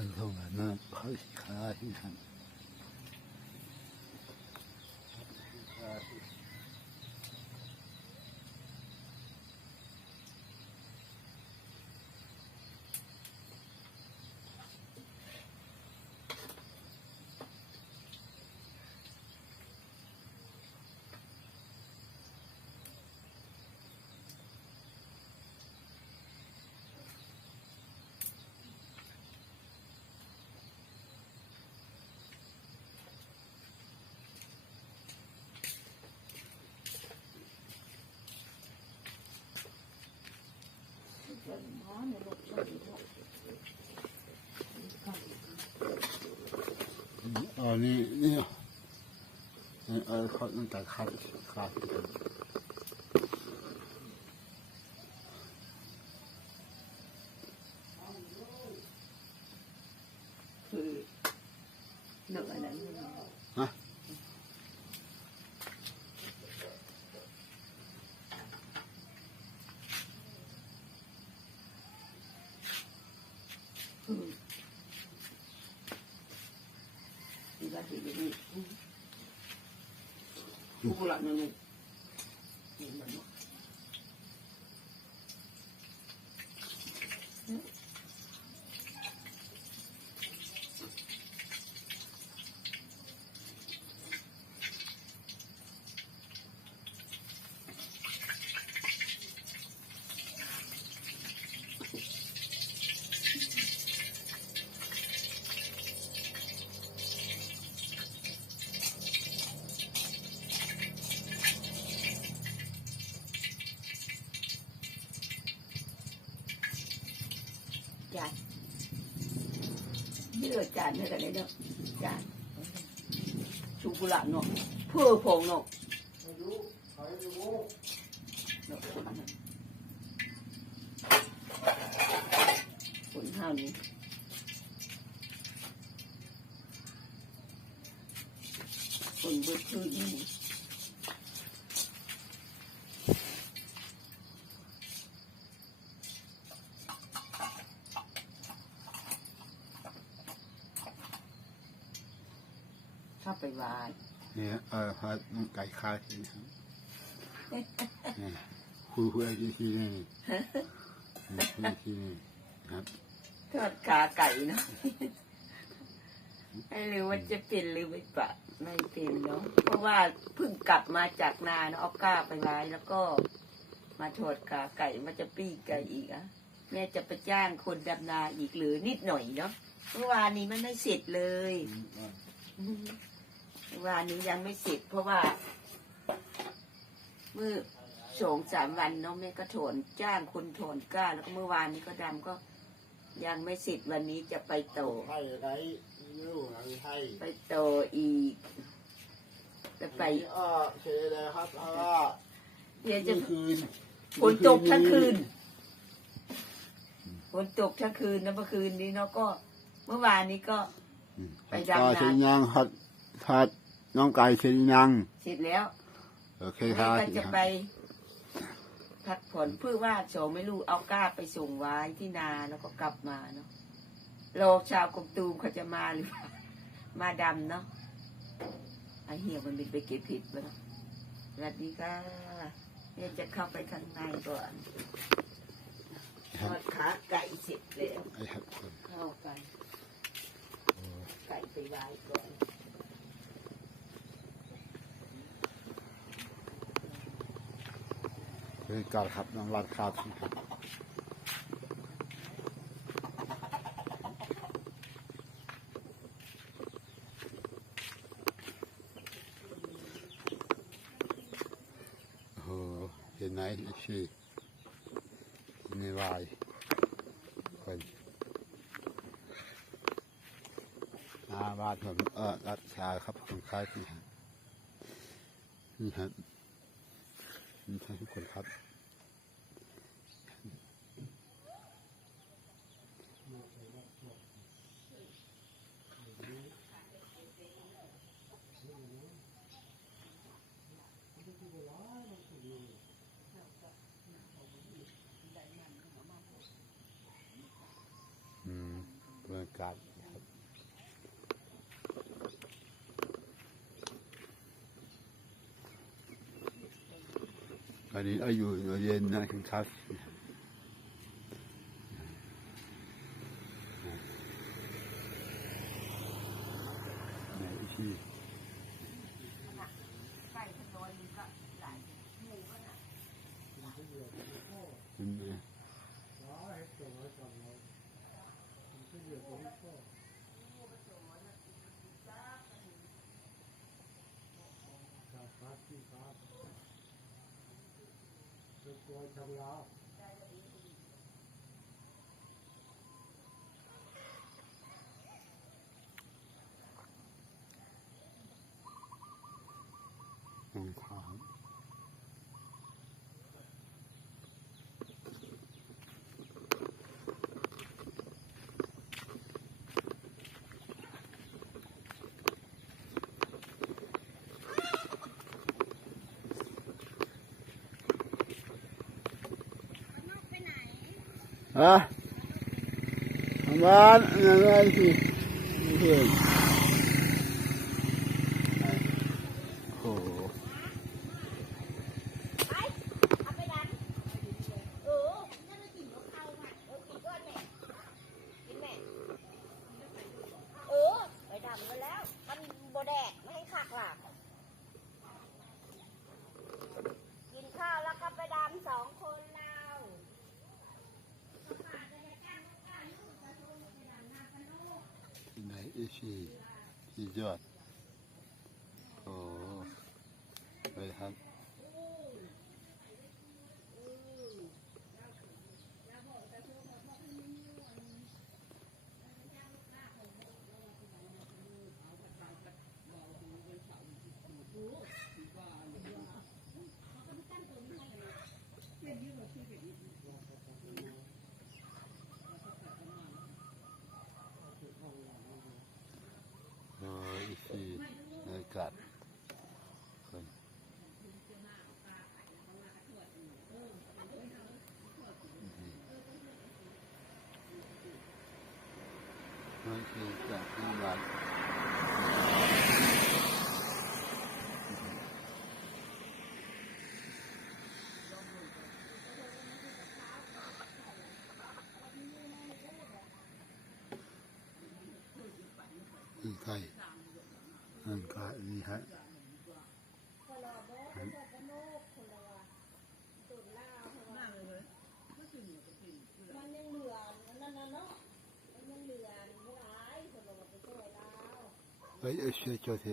那看我那好喜欢啊你看啊，你你啊，你，好，你打卡，卡。 กูละนึงนี่มัน จานนี่เลยจานนี่กันเลยเนาะจานชูกุหลาบเนาะเพื่อพงเนาะเนาะคนห้านี้คนเบิดคืนนี่ ชอบไปวายเนี่ยเออฮัดมันไก่คาที่ครับเนี่ยคุยคุยที่ที่นี่นี่ที่นี่ครับทอดขาไก่เนาะให้รู้ว่าจะเป็นหรือไม่ปะไม่เป็นเนาะเพราะว่าเพิ่งกลับมาจากนาเนาะเอาก้าไปไว้แล้วก็ มาทอดขาไก่มันจะปี้ไก่อีกอะแม่จะไปจ้างคนดำนาอีกหรือนิดหน่อยเนาะเมื่อวานนี้มันไม่เสร็จเลยเมื่อ วานนี้ยังไม่เสร็จเพราะว่าเมื่อสองสามวันเนาะแม่ก็ถอนจ้างคนถอนก้า แล้วก็เมื่อวานนี้ก็ดำก็ยังไม่เสร็จวันนี้จะไปโตอไทยไรนิ้วหนังไทยไปโตออีกจะไปอ่าเชเลยครับอ่าเดี๋ยวจะคืนฝนตกทั้งคืนฝนตกทั้งคืนนะเมื่อคืนนี้เนาะก็ เมื่อวานนี้ก็ไปดำนา ก็เชียงยังฮัดฮัดน้องไก่เชียงยัง เสร็จแล้วโอเคนี่ครับก็จะไป พักผ่อนเพื่อว่าโฉมไม่รู้เอาก้าไปส่งไว้ที่นาแล้วก็กลับมาเนาะรอชาวกบตูมเขาจะมาหรือเปล่ามาดำเนาะไอเหี่ยวมันเป็นไปเก็บผิดไปแล้วสวัสดีค่ะเนี่ยจะเข้าไปข้างในก่อนทอดขาไก่เสร็จแล้ว ไอ้ครับ เข้าไปไก่ไปไว้ก่อน คือก่อนครับน้องรัดครับโอ้โหเห็นไหมชีนี่วายคนหน้าบ้านผมเออรัดชาครับผมคล้ายที่นี่ฮะนี่ใช่ทุกคนครับ อืมบรรยากาศ อันนี้อายุเย็นนะคุณครับ ไหนที่ใกล้ถนนก็หลายหมู่ก็น่ะคุณแม่ทำลาของ ขาว ฮะทำบ้านอะไรสิไม่เห็นโอ้โห ไปเอาไปดันเออนั่นมันกินกับข้าวค่ะเออกินก้อนแม่กินแม่เออไปดำกันแล้ว มันโบแดกไม่ให้คักหลักกินข้าวแล้วก็ไปดำสองคนเรา ที่ ชีที่ยอดโอ้ไปครับโอ้อีชีในกัดคนนั่นคือจากที่วัด นี่ไข่นั่นก็นี่ฮะมันยังเหลือนั่นน่ะเนาะมันยังเหลือหลายคนเราไปช่วยเราเฮ้ยเอชเชอร์เท